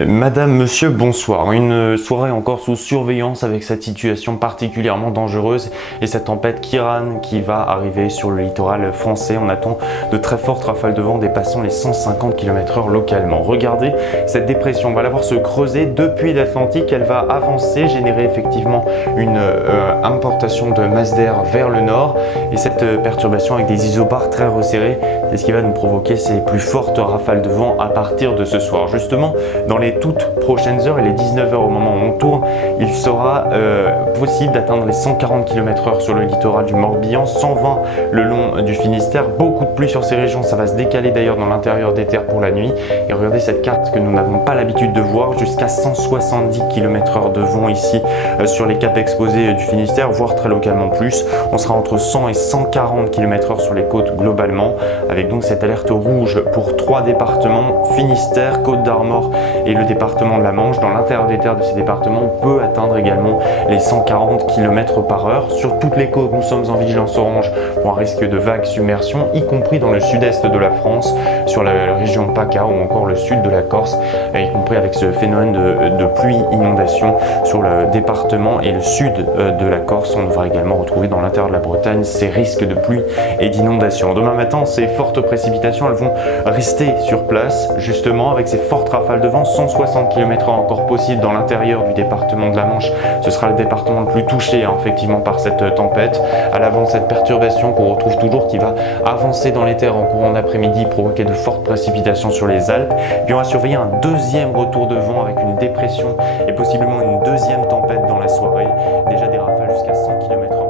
Madame, monsieur, bonsoir. Une soirée encore sous surveillance avec cette situation particulièrement dangereuse et cette tempête Kiran qui va arriver sur le littoral français. On attend de très fortes rafales de vent dépassant les 150 km/h localement. Regardez cette dépression, on va la voir se creuser depuis l'Atlantique. Elle va avancer, générer effectivement une importation de masse d'air vers le nord. Et cette perturbation avec des isobars très resserrés, c'est ce qui va nous provoquer ces plus fortes rafales de vent à partir de ce soir. Justement, dans les toutes prochaines heures, il est 19 h au moment où on tourne, il sera possible d'atteindre les 140 km/h sur le littoral du Morbihan, 120 le long du Finistère, beaucoup de pluie sur ces régions, ça va se décaler d'ailleurs dans l'intérieur des terres pour la nuit. Et regardez cette carte que nous n'avons pas l'habitude de voir, jusqu'à 170 km/h de vent ici sur les caps exposés du Finistère, voire très localement plus. On sera entre 100 et 140 km/h sur les côtes globalement, avec donc cette alerte rouge pour 3 départements, Finistère, Côte d'Armor et le département de la Manche. Dans l'intérieur des terres de ces départements, on peut atteindre également les 140 km/h. Sur toutes les côtes, nous sommes en vigilance orange pour un risque de vague submersion, y compris dans le sud-est de la France, sur la région de PACA ou encore le sud de la Corse, y compris avec ce phénomène de pluie-inondation sur le département et le sud de la Corse. On devra également retrouver dans l'intérieur de la Bretagne ces risques de pluie et d'inondation. Demain matin, ces fortes précipitations, elles vont rester sur place, justement, avec ces fortes rafales de vent, 160 km/h encore possible dans l'intérieur du département de la Manche. Ce sera le département le plus touché effectivement par cette tempête. À l'avant, cette perturbation qu'on retrouve toujours qui va avancer dans les terres en courant d'après-midi, provoquer de fortes précipitations sur les Alpes. Puis on va surveiller un deuxième retour de vent avec une dépression et possiblement une deuxième tempête dans la soirée. Déjà des rafales jusqu'à 100 km/h.